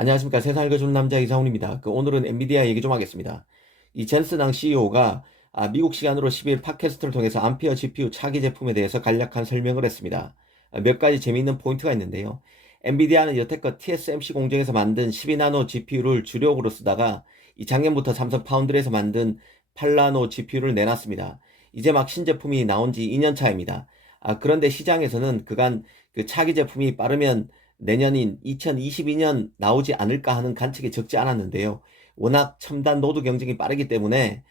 안녕하십니까. 세상을 읽어주는 남자 이상훈입니다. 오늘은 엔비디아 얘기 좀 하겠습니다. 이 젠슨항 CEO가 미국 시간으로 10일 팟캐스트를 통해서 암페어 GPU 차기 제품에 대해서 간략한 설명을 했습니다. 몇 가지 재미있는 포인트가 있는데요. 엔비디아는 여태껏 TSMC 공정에서 만든 12나노 GPU를 주력으로 쓰다가 이 작년부터 삼성 파운드리에서 만든 8나노 GPU를 내놨습니다. 이제 막 신제품이 나온 지 2년 차입니다. 그런데 시장에서는 그간 그 차기 제품이 빠르면 내년인 2022년 나오지 않을까 하는 관측이 적지 않았는데요. 워낙 첨단 노드 경쟁이 빠르기 때문에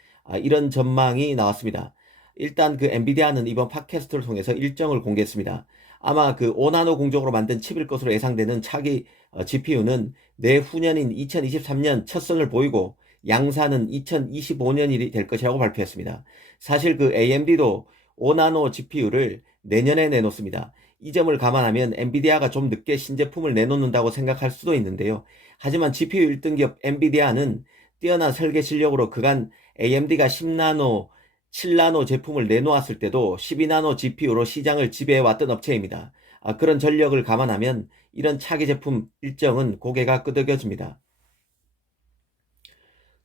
이런 전망이 나왔습니다. 일단 그 엔비디아는 이번 팟캐스트를 통해서 일정을 공개했습니다. 아마 그 5나노 공정으로 만든 칩일 것으로 예상되는 차기 GPU는 내후년인 2023년 첫 선을 보이고 양산은 2025년이 될 것이라고 발표했습니다. 사실 그 AMD도 5나노 GPU를 내년에 내놓습니다. 이 점을 감안하면 엔비디아가 좀 늦게 신제품을 내놓는다고 생각할 수도 있는데요. 하지만 GPU 1등 기업 엔비디아는 뛰어난 설계 실력으로 그간 AMD가 10나노, 7나노 제품을 내놓았을 때도 12나노 GPU로 시장을 지배해왔던 업체입니다. 그런 전력을 감안하면 이런 차기 제품 일정은 고개가 끄덕여집니다.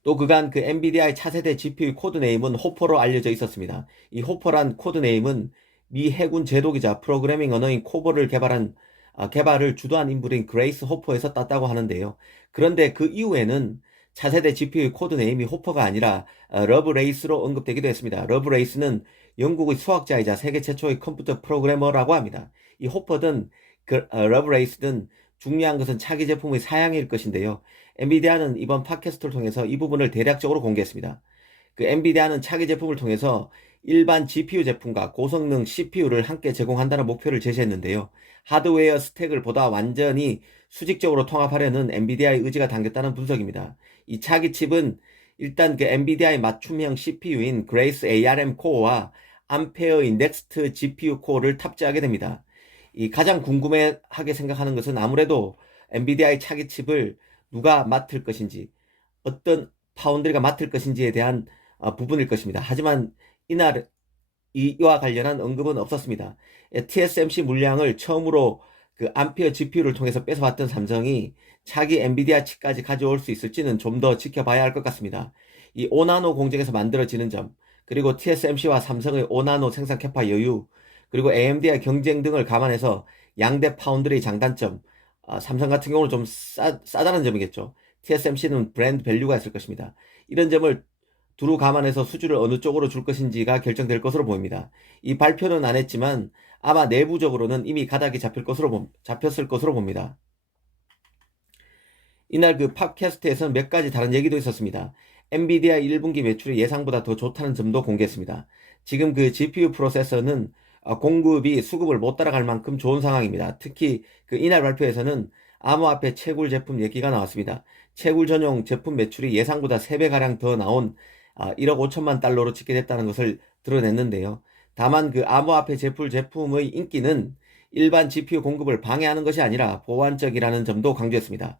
또 그간 그 엔비디아의 차세대 GPU 코드네임은 호퍼로 알려져 있었습니다. 이 호퍼란 코드네임은 미 해군 제도기자 프로그래밍 언어인 코볼을 개발을 주도한 인물인 그레이스 호퍼에서 땄다고 하는데요. 그런데 그 이후에는 차세대 GPU 코드네임이 호퍼가 아니라 러브레이스로 언급되기도 했습니다. 러브레이스는 영국의 수학자이자 세계 최초의 컴퓨터 프로그래머라고 합니다. 이 호퍼든 러브레이스든 중요한 것은 차기 제품의 사양일 것인데요. 엔비디아는 이번 팟캐스트를 통해서 이 부분을 대략적으로 공개했습니다. 그 엔비디아는 차기 제품을 통해서 일반 GPU 제품과 고성능 CPU를 함께 제공한다는 목표를 제시했는데요. 하드웨어 스택을 보다 완전히 수직적으로 통합하려는 엔비디아의 의지가 담겼다는 분석입니다. 이 차기 칩은 일단 그 엔비디아의 맞춤형 CPU인 그레이스 ARM 코어와 암페어의 넥스트 GPU 코어를 탑재하게 됩니다. 이 가장 궁금해하게 생각하는 것은 아무래도 엔비디아의 차기 칩을 누가 맡을 것인지, 어떤 파운드리가 맡을 것인지에 대한 부분일 것입니다. 하지만 이날 이와 관련한 언급은 없었습니다. TSMC 물량을 처음으로 그 암페어 GPU를 통해서 뺏어왔던 삼성이 차기 엔비디아 칩까지 가져올 수 있을지는 좀 더 지켜봐야 할 것 같습니다. 이 5나노 공정에서 만들어지는 점, 그리고 TSMC와 삼성의 5나노 생산 캐파 여유, 그리고 AMD의 경쟁 등을 감안해서 양대 파운드리의 장단점, 삼성 같은 경우는 좀 싸다는 점이겠죠. TSMC는 브랜드 밸류가 있을 것입니다. 이런 점을 두루 감안해서 수주를 어느 쪽으로 줄 것인지가 결정될 것으로 보입니다. 이 발표는 안 했지만 아마 내부적으로는 이미 가닥이 잡혔을 것으로 봅니다. 이날 그 팟캐스트에서는 몇 가지 다른 얘기도 있었습니다. 엔비디아 1분기 매출이 예상보다 더 좋다는 점도 공개했습니다. 지금 그 GPU 프로세서는 공급이 수급을 못 따라갈 만큼 좋은 상황입니다. 특히 그 이날 발표에서는 암호화폐 채굴 제품 얘기가 나왔습니다. 채굴 전용 제품 매출이 예상보다 3배가량 더 나온 1억 5천만 달러로 집계됐다는 것을 드러냈는데요. 다만 그 암호화폐 제품의 인기는 일반 GPU 공급을 방해하는 것이 아니라 보완적이라는 점도 강조했습니다.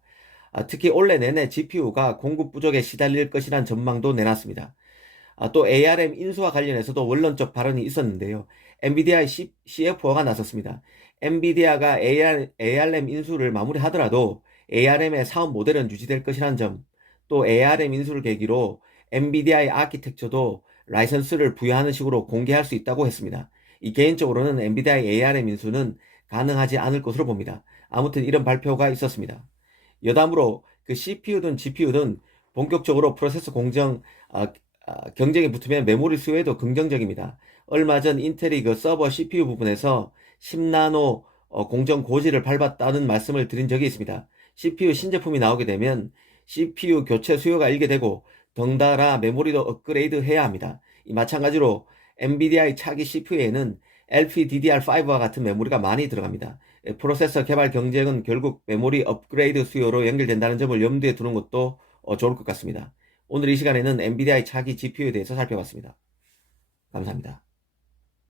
특히 올해 내내 GPU가 공급 부족에 시달릴 것이란 전망도 내놨습니다. 또 ARM 인수와 관련해서도 원론적 발언이 있었는데요. 엔비디아의 CFO가 나섰습니다. 엔비디아가 ARM 인수를 마무리하더라도 ARM의 사업 모델은 유지될 것이라는 점, 또 ARM 인수를 계기로 엔비디아의 아키텍처도 라이선스를 부여하는 식으로 공개할 수 있다고 했습니다. 개인적으로는 엔비디아의 ARM 인수는 가능하지 않을 것으로 봅니다. 아무튼 이런 발표가 있었습니다. 여담으로 그 CPU든 GPU든 본격적으로 프로세서 경쟁이 붙으면 메모리 수요에도 긍정적입니다. 얼마 전 인텔이 그 서버 CPU 부분에서 10나노 공정 고지를 밟았다는 말씀을 드린 적이 있습니다. CPU 신제품이 나오게 되면 CPU 교체 수요가 일게 되고 덩달아 메모리도 업그레이드 해야 합니다. 마찬가지로 엔비디아의 차기 CPU에는 LPDDR5와 같은 메모리가 많이 들어갑니다. 프로세서 개발 경쟁은 결국 메모리 업그레이드 수요로 연결된다는 점을 염두에 두는 것도 좋을 것 같습니다. 오늘 이 시간에는 엔비디아의 차기 GPU에 대해서 살펴봤습니다. 감사합니다.